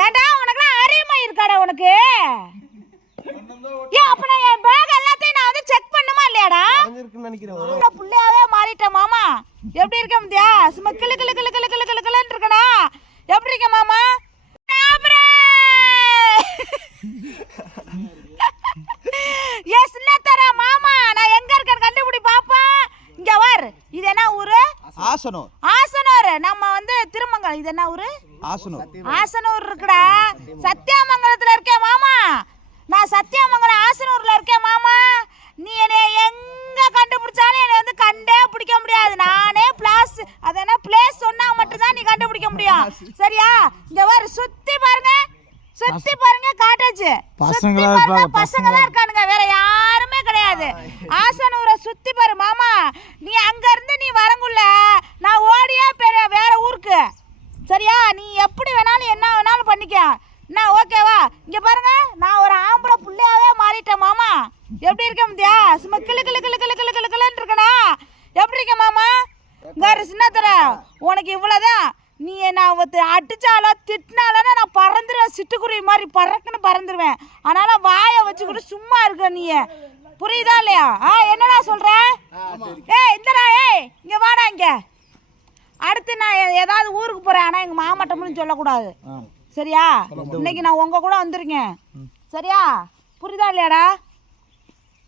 ஏன்டா உனக்குலாம் அறிவுமை இருக்காடா உனக்கு? ஏன் அப்ப நான் என் பேக் எல்லாத்தையும் நான் வந்து செக் பண்ணுமா இல்லையாடா? இருக்குன்னு நினைக்கிறேன். நான் புள்ளையாவே மாறிட்டேன் மாமா. எப்படி இருக்க முடியா சும்மா கிளு கிளு கிளு கிளு கிளு கிளு கிளுன்னு இருக்கனா எப்படி இருக்க மாமா. ஏ சின்னத்தர மாமா. நான் எங்க இருக்கேன்னு கண்டுபிடி பாப்பா இங்க வர். இது என்ன ஊரு? ஆசனம் ஆசனூர் நம்ம வந்து திருமங்கலம் இது என்ன ஊரு? ஆசனம் ஆசனூர் இருக்குடா. சத்தியாமங்கலத்துல இருக்கேன் மாமா. நான் சத்தியாமங்கலம் ஆசனூர்ல இருக்கேன் மாமா. நீ என்னை எங்க கண்டுபிடிச்சாலும் என்னை வந்து கண்டே பிடிக்க முடியாது. நானே பிளாஸ் அது என்ன பிளேஸ் சொன்னா மட்டும்தான் நீ கண்டுபிடிக்க முடியும். சரியா? இங்க வர சுத்தி பாருங்க. சுத்தி பாருங்க காட்டேஜ் சுத்தி பாருங்க பசங்க தான் இருக்கானுங்க. வேற யாருமே கிடையாது. ஆசனூரை சுத்தி பாரு மாமா. நீ அங்க இருந்து நீ வரங்குள்ள. நான் ஓடியா பெரிய வேற ஊருக்கு. சரியா? நீ எப்படி வேணாலும் என்ன வேணாலும் பண்ணிக்க. என்ன ஓகேவா இங்க பாருங்க நான் ஒரு ஆம்பளை புள்ளையாவே மாறிட்டேன் மாமா. எப்படி இருக்க முடியா சும்மா கிளு கிளு கிளு கிளு கிளு கிளு கிளுன்னு இருக்கனா? எப்படி இருக்க மாமா? இங்க சின்னத்தர. உனக்கு இவ்வளவுதான். நீ அவத்து அடிச்சாலோ திட்டினாலோ நான் பறந்துருவேன் சிட்டுக்குருவி மாதிரி பறக்குன்னு பறந்துருவேன். அதனால வாயை வச்சுக்கிட்டு சும்மா இருக்க நீ. புரியுதா இல்லையா? ஆ என்னடா சொல்ற? ஏய் இந்தடா ஏய் இங்க வாடா இங்க அடுத்து நான் ஏதாவது ஊருக்கு போறேன் ஆனா எங்க மாமாட்டம்னு சொல்லக்கூடாது. சரியா? இன்னைக்கு நான் உங்க கூட வந்திருக்கேன். சரியா? புரியுதா இல்லையாடா?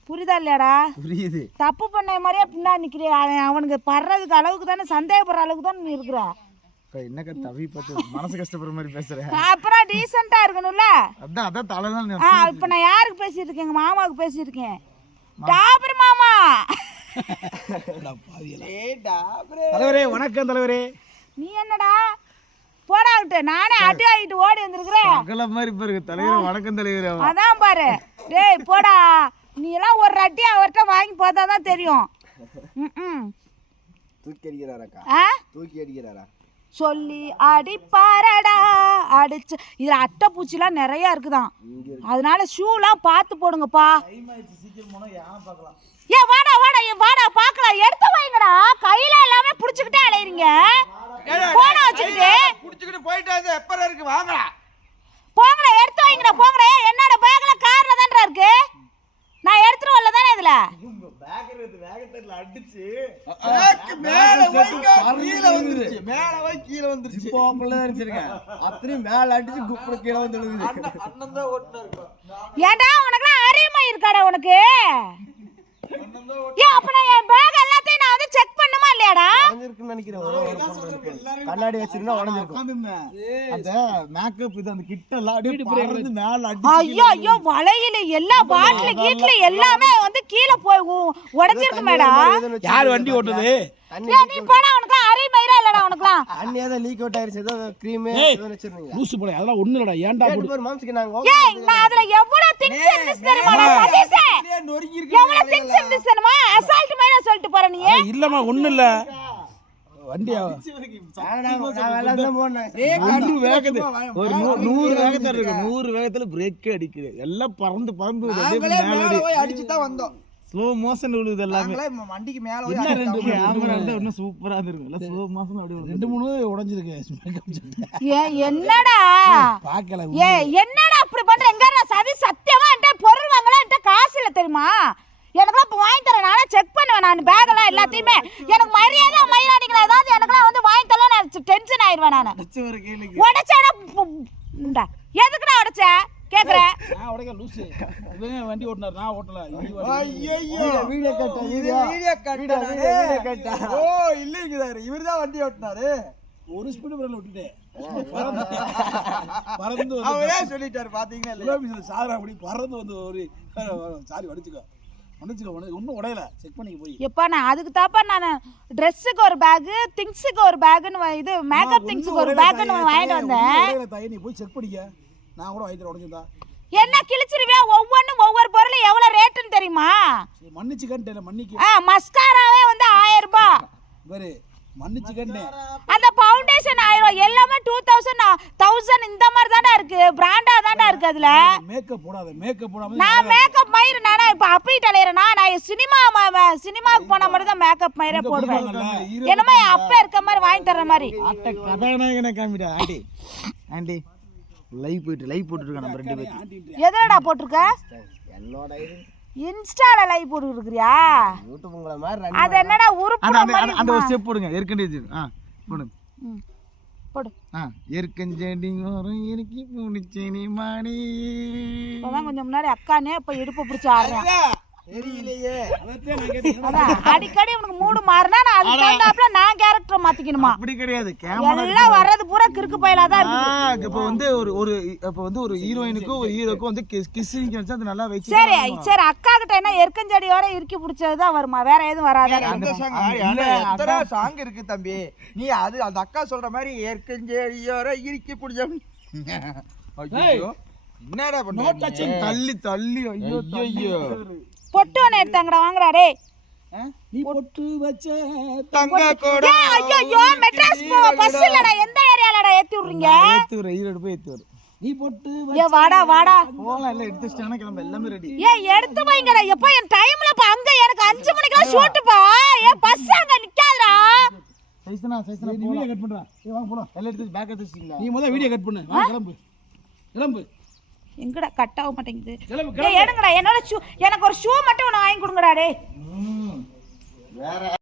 புரியுதா இல்லையாடா? புரியுது. தப்பு பண்ண மாதிரியே பின்னாடி நிக்கிறிய. அவன் அவனுக்கு படுறதுக்கு அளவுக்கு தானே சந்தேகப்படுற அளவுக்கு தானே நீ இருக்கிற என்னக்கா தவி பார்த்து மனசு கஷ்டப்படுற மாதிரி பேசுறேன் அப்புறம் டீசெண்டா இருக்கணும்ல? அதான் அதான் தலைதான் ஆ இப்போ நான் யாருக்கு பேசிட்டு இருக்கேன்? எங்க மாமாவுக்கு பேசியிருக்கேன் டாபர் மாமா! தலைவரே வணக்கம் தலைவரே. நீ என்னடா? போடா விட்டு. நானே அடி ஆகிட்டு ஓடி வந்திருக்கிறேன். அகல மாதிரி பாருங்க தலைவர் வணக்கம் தலைவர். அதான் பாரு. டேய் போடா. நீ எல்லாம் ஒரு அட்டி அவர்கிட்ட வாங்கி பார்த்தா தான் தெரியும் ம். தூக்கி அடிக்கிறாராக்கா. ஆ? தூக்கி அடிக்கிறாரா? சொல்லி அடிப்பாரடா அடிச்சு. இதில் அட்டைப்பூச்சிலாம் நிறையா இருக்குதாம் அதனால ஷூலாம் பார்த்து போடுங்கப்பா. ஏ வாடா வாடா ஏ வாடா பார்க்கலாம். எடுத்து வைங்கடா. கையில எல்லாமே பிடிச்சிக்கிட்டே அலையிறீங்க. போன வச்சுக்கிட்டு. புடிச்சுக்கிட்டு போயிட்டாது எப்பற இருக்கு? வாங்கடா. போங்கடா எடுத்து வைங்கடா போங்கடா. என்னோட பேக்ல கார்ல தான்டா இருக்கு. நான் எடுத்துட்டு வரல தானே இதுல? மேல வைக்க கீழ வந்துருச்சு. மேல வை கீழ வந்துருச்சு. இப்போ அப்படியே இருந்துருங்க அத்தனையும் மேல அடிச்சு குப்புற கீழ வந்து அண்ணன் தான் ஓட்டுனா ஏன்டா உனக்குலாம் அறிவுமை இருக்காடா உனக்கு? ஏன் அப்ப நான் என் பேக் இல்லையாடா உடஞ்சிருக்குன்னு நினைக்கிறேன். கண்ணாடி வச்சிருந்தா உடஞ்சிருக்கும். அந்த மேக்கப் இது அந்த கிட்ட எல்லாம் அப்படியே பறந்து மேல அடி ஐயோ ஐயோ வளையல எல்லா பாட்டில் கீட்ல எல்லாமே வந்து கீழே போய் உடைஞ்சிருக்கு மேடம் யார் வண்டி ஓட்டுது? ஏய், நீ போடா உனக்குலாம். ஏதோ லீக் அவுட் ஆயிருச்சு. ஏதோ க்ரீம். ஏதோ வச்சிருந்தீங்க. லூசு போல அதெல்லாம் ஒண்ணு இல்லடா ஏன்டா போடு பாரு மாம்சிக்கு நாங்க ஏய் நான் அதுல எவ்வளவு திங்ஸ் இருந்துச்சு தெரியுமா சதீஷ்? எவ்வளவு திங்ஸ் இருந்துச்சு தெரியுமா? அசால்ட் மாதிரி சொல்லிட்டு போற நீ. அட, இல்லம்மா ஒண்ணு இல்ல. வண்டியா? வேகத்து ஒரு நூறு வேகத்துல இருக்கு நூறு வேகத்துல பிரேக் அடிக்குது. எல்லாம் பறந்து பறந்து அடிச்சு தான் வந்தோம். ஸ்லோ மோஷன் விழுது எல்லாமே. வண்டிக்கு மேல போய் என்ன ரெண்டு கேமரா இருந்தா இன்னும் சூப்பரா இருக்கும் எல்லாம் ஸ்லோ மோஷன் அப்படி ரெண்டு மூணு உடைஞ்சிருக்கு ஏ என்னடா? பார்க்கல. ஏ என்னடா அப்படி பண்ற? எங்க நான் சதி சத்தியமா என்கிட்ட பொருள் வாங்கலாம் என்கிட்ட காசு இல்ல தெரியுமா எனக்குலாம் இப்போ வாங்கி தரேன் நானே செக் பண்ணுவேன் நான் பேக் எல்லாம் எல்லாத்தையுமே எனக்கு மரியாதை மயிலாடிங்களா ஏதாவது எனக்குலாம் வந்து வாங்கி தரல நான் டென்ஷன் ஆயிடுவேன் நான் ஒரு கேளுங்க உடைச்சேனா இந்தா. எதுக்குடா உடைச்ச கேக்குறேன் நான் உடைக்க லூசு இவன் வண்டி ஓட்டினார்? நான் ஓட்டல. இவங்க. ஐயோ வீடியோ கட்டா இது வீடியோ கட்டா வீடியோ கட்டா. ஓ இல்லைங்கிறாரு இவர்தான் வண்டி ஓட்டினாரு. ஒரு ஸ்பீடு பிரேக்ல விட்டுட்டேன். பறந்து அவரே சொல்லிட்டாரு கிலோமீட்டர் சாதனை அப்படி பறந்து வந்து ஒரு சாரி வடிச்சுக்கோ. ஒன்றும் உடையல. செக் பண்ணிக்க போய். எப்பா நான் அதுக்கு தாப்பா நான் ட்ரெஸ்ஸுக்கு ஒரு பேகு திங்ஸுக்கு ஒரு பேக்குன்னு இது மேக்கப் திங்ஸுக்கு ஒரு பேக்குன்னு வாங்கிட்டு வந்தேன். நீ போய் செக் பண்ணிக்க. நான் கூட வாங்கிட்டு உடஞ்சிருந்தா என்ன கிழிச்சிருவியா? ஒவ்வொன்றும் ஒவ்வொரு பொருளும் எவ்வளோ ரேட்டுன்னு தெரியுமா? சரி மன்னிச்சுக்கன்ட்டு மன்னிக்கு. ஆ மஸ்காராவே வந்து ஆயிரம் ரூபாய் பாரு மன்னிச்சுக்கன்ட்டேன் அந்த ஃபவுண்டேஷன் ஆயிரம் எல்லாமே டூ தௌசண்ட் தௌசண்ட் இந்த மாதிரி தானே இருக்கு. பிராண்டா தானே இருக்கு அதுல. மேக்கப் போடாத மேக்கப் போடாம நான் மேக்கப் மயிறு நானா இப்போ அப்பிட்டு அலையிறேனா நான் சினிமா சினிமாவுக்கு போன மாதிரி தான் மேக்கப் மயிரே போடுவேன். என்னமோ என் அப்பா இருக்க மாதிரி வாங்கி தர்ற மாதிரி. கதாநாயகனை காமிடா. Aunty aunty. லைவ் போயிட்டு லைவ் போட்டுட்டு இருக்கோம் நம்ம ரெண்டு பேரும் எதுலடா போட்டிருக்க? என்னோட இது. இன்ஸ்டால லைவ் போட்டு இருக்கிறியா மாதிரி அது என்னடா அந்த உருப்பட அந்த- அந்த- ஒரு? ஸ்டெப் போடுங்க. ஏற்கனவே ஆ போடுங்க ம், போடு. ஆ ஏற்கஞ்செடி ஓரம் இறக்கி பூனிச்சேனி மாடி இப்பதான் கொஞ்சம் முன்னாடி அக்கானே இப்ப இடுப்பை பிடிச்சி ஆடுறேன். அடிக்கடி உனக்கு மூடு மாறினா நான் அதுக்கு தகுந்தாப்புல நான் கேரக்டர் மாத்திக்கணுமா? அப்படி கிடையாது கேமரா எல்லாம் வர்றது பூரா கிறுக்கு பயிலா தான் இப்போ வந்து ஒரு ஒரு இப்போ வந்து ஒரு ஹீரோயினுக்கும் ஒரு ஹீரோக்கும் வந்து கிஸ்ஸிங் வச்சா அது நல்லா வச்சு சரி சரி அக்கா கிட்ட என்ன எருக்கஞ்செடியோட இறுக்கி பிடிச்சது தான் வருமா? வேற எதுவும் வராதா. அந்த சாங் சாங் இருக்கு தம்பி? நீ அது அந்த அக்கா சொல்ற மாதிரி ஏற்கஞ்சேரியோர இறுக்கி பிடிச்சம் ஐயோ என்னடா பண்ண தள்ளி தள்ளி. ஐயோ ஐயோ பொட்டு ஒன்று எடுத்தாங்கடா வாங்குறா டேய். நீ பொட்டு வச்ச தங்க கூட ஏய், ஐயோ ஐயோ மெட்ராஸ் போவ பஸ் இல்லடா எந்த ஏரியாலடா ஏத்தி விடுறீங்க? ஏத்து ஈரோடு போய் ஏத்து வர நீ பொட்டு ஏ வாடா வாடா. எல்லாம் எடுத்து வச்சிட்டாங்கன்னா கிளம்ப எல்லாமே ரெடி ஏய் எடுத்து வைங்கடா எப்போ என் டைம்ல பா அங்க எனக்கு அஞ்சு மணிக்கெல்லாம் ஷூட்டுப்பா ஏன் பஸ் அங்க நிக்காதடா. சைஸ்னா சைஸ்னா நீ வீடியோ கட் பண்றா. ஏய் வாங்க போலாம். எல்லாம் எடுத்து பேக் எடுத்து வச்சிங்களா நீ முதல்ல வீடியோ கட் பண்ணு. வா, கிளம்பு. கிளம்பு. எங்கடா கட் ஆக மாட்டேங்குது? எடுங்கடா என்னோட ஷூ எனக்கு ஒரு ஷூ மட்டும் ஒன்று வாங்கி கொடுங்கடா டேய். வேற